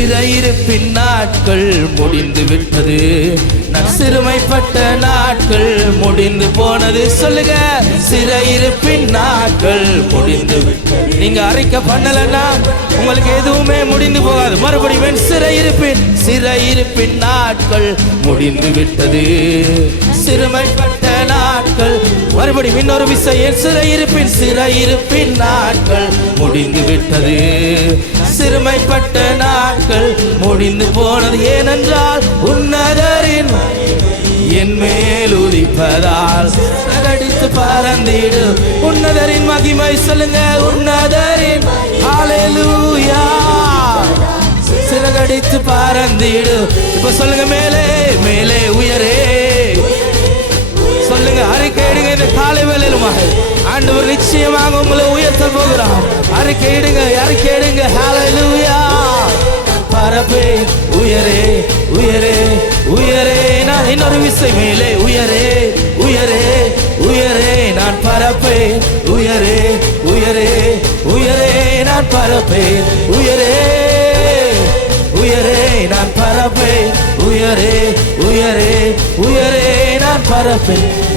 சிறையிருப்பின் நாட்கள் முடிந்து விட்டது, நான் சிறுமைப்பட்ட நாட்கள் முடிந்து போனது. சொல்லுங்க, சிறையிருப்பின் நாட்கள் முடிந்து விட்டது. நீங்க அறிக்கை பண்ணலன்னா உங்களுக்கு எதுவுமே முடிந்து போகாது. மறுபடியும் சிறையிருப்பின் நாட்கள் முடிந்து விட்டது, சிறுமைப்பட்ட நாட்கள். மறுபடியும் இன்னொரு விஷயம், சிறையிருப்பின் நாட்கள் முடிந்து விட்டது, சிறுமைப்பட்ட நாட்கள் முடிந்து போனது. ஏனென்றால் உன்னதரின் என் மேல் உதிப்பதால் சிறகடித்து பறந்திடு. உன்னதரின் மகிமை சொல்லுங்க, உன்னதரின் ஹல்லேலூயா. சிறகடித்து பறந்திடு. இப்ப சொல்லுங்க, மேலே மேலே உயரே. சொல்லுங்க, அறிக்கையிடுங்க. இந்த காலை வேளையிலுமாக ஆண்டவர் நிச்சயமாக உங்களை உயர்த்த போகிறார். அறிக்கையிடுங்க. ஹல்லேலூயா. பரப்பே உயரே உயரே உயரே. நான் இன்னொரு விசை, மேலே உயரே உயரே உயரே. நான் பரப்பேன் உயரே உயரே உயரே. நான் பரப்பேன் உயரே உயரே. நான் பரப்பேன் உயரே உயரே உயரே. நான் பரப்பேன்